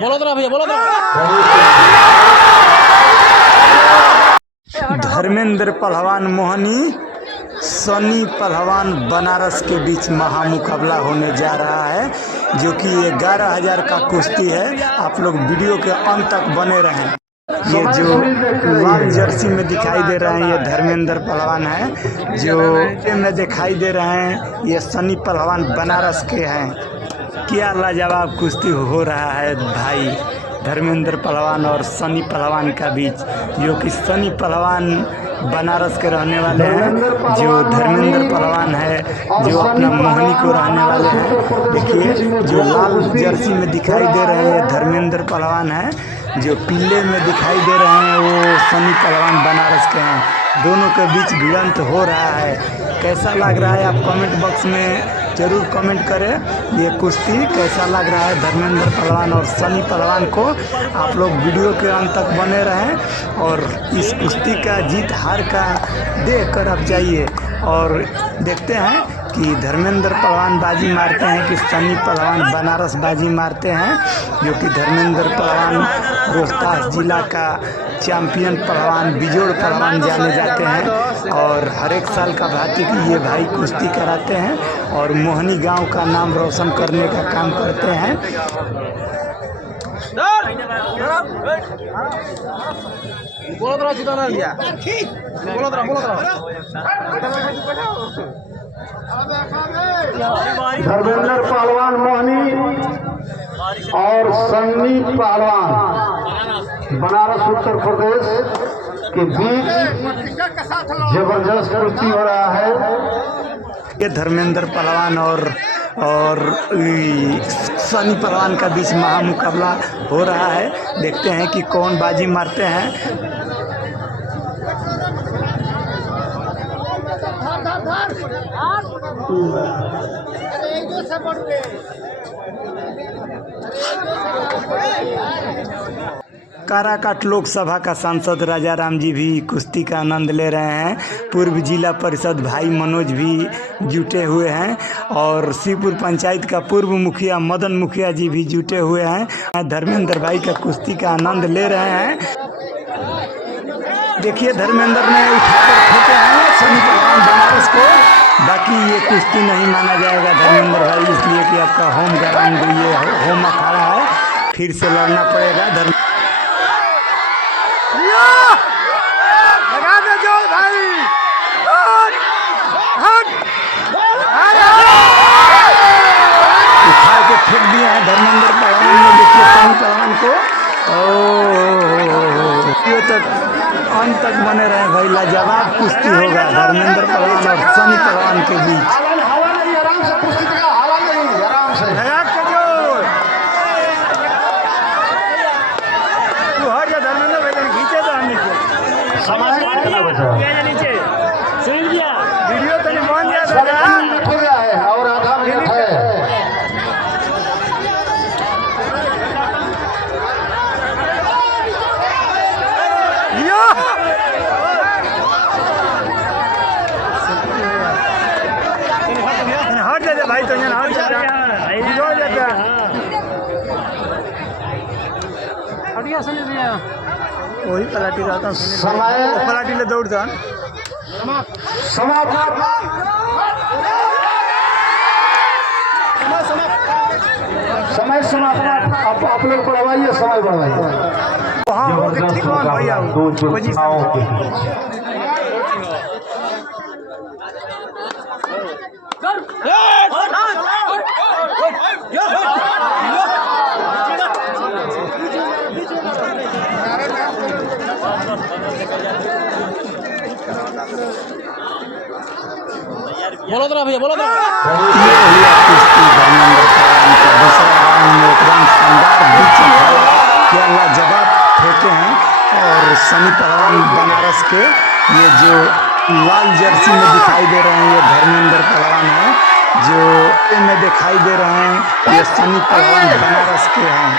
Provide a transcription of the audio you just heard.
बोलो तो भैया, बोलो तो। धर्मेंद्र पहलवान मोहनी सनी पहलवान बनारस के बीच महामुकाबला होने जा रहा है, जो कि 11,000 का कुश्ती है। आप लोग वीडियो के अंत तक बने रहें। ये जो लाल जर्सी में दिखाई दे रहे हैं ये धर्मेंद्र पहलवान है, जो में दिखाई दे रहे हैं ये सनी पहलवान बनारस के हैं। क्या लाजवाब कुश्ती हो रहा है भाई धर्मेंद्र पहलवान और सनी पहलवान का बीच, जो कि सनी पहलवान बनारस के रहने वाले हैं, जो धर्मेंद्र पहलवान है जो अपना मोहनी को रहने वाले हैं। देखिए जो लाल जर्सी में दिखाई दे रहे हैं ये धर्मेंद्र पहलवान है, जो पीले में दिखाई दे रहे हैं वो सनी पहलवान बनारस के हैं। दोनों के बीच भिड़ंत हो रहा है। कैसा लग रहा है आप कमेंट बॉक्स में जरूर कमेंट करें। ये कुश्ती कैसा लग रहा है धर्मेंद्र पहलवान और सनी पहलवान को। आप लोग वीडियो के अंत तक बने रहें और इस कुश्ती का जीत हार का देख कर अब जाइए और देखते हैं कि धर्मेंद्र पहलवान बाजी मारते हैं कि सनी पहलवान बनारस बाजी मारते हैं। जो कि धर्मेंद्र पहलवान रोहतास जिला का चैंपियन पहलवान बिजोड़ पहलवान जाने जाते हैं और हर एक साल का भांति की ये भाई कुश्ती कराते हैं और मोहनी गांव का नाम रोशन करने का काम करते हैं। बोलो तो जितना लिया, बोलो तो। धर्मेंद्र पहलवान मोहनी और सन्नी पहलवान बनारस उत्तर प्रदेश के बीच जबरदस्त कुश्ती हो रहा है। ये धर्मेंद्र पहलवान और सनी पहलवान का बीच महामुकाबला हो रहा है। देखते हैं कि कौन बाजी मारते हैं। काराकाट लोकसभा का सांसद राजा राम जी भी कुश्ती का आनंद ले रहे हैं। पूर्व जिला परिषद भाई मनोज भी जुटे हुए हैं और शिवपुर पंचायत का पूर्व मुखिया मदन मुखिया जी भी जुटे हुए हैं। धर्मेंद्र भाई का कुश्ती का आनंद ले रहे हैं। देखिए धर्मेंद्र ने उठाकर फेंके हैं सनी पहलवान बनारस को। बाकी ये कुश्ती नहीं माना जाएगा धर्मेंद्र भाई, इसलिए कि आपका होम ग्राउंड ये होम अखाड़ा है, फिर से लड़ना पड़ेगा। लगा दे जोर भाई, उठा के फेंक दिया है धर्मेंद्र पहलवान ने। देखिए सनी पहलवान को तक अंत तक बने रहे भाई। लाजवाब कुश्ती होगा धर्मेंद्र पहलवान और सनी पहलवान के बीच। नीचे सुन गया वीडियो तो नहीं मान गया है और आधा मिनट है। हट जाते भाई, तो हट जाता हटिया सुन लिया वही पलाटी रहता पलाटी ले दौड़ जा समय समाप्त। आप लोग बढ़वाइए, समय बढ़वाइए। बोलो तो भैया, बोलो तो। ये हुआ कुश्ती धर्मेंद्र पहलवान का दूसरा राउंड में एकदम शानदार बीच क्या लाजवाब फेंके हैं और सनी पहलवान बनारस के ये जो लाल जर्सी में दिखाई दे रहे हैं ये धर्मेंद्र पहलवान है, जो में दिखाई दे रहे हैं ये सनी पहलवान बनारस के हैं।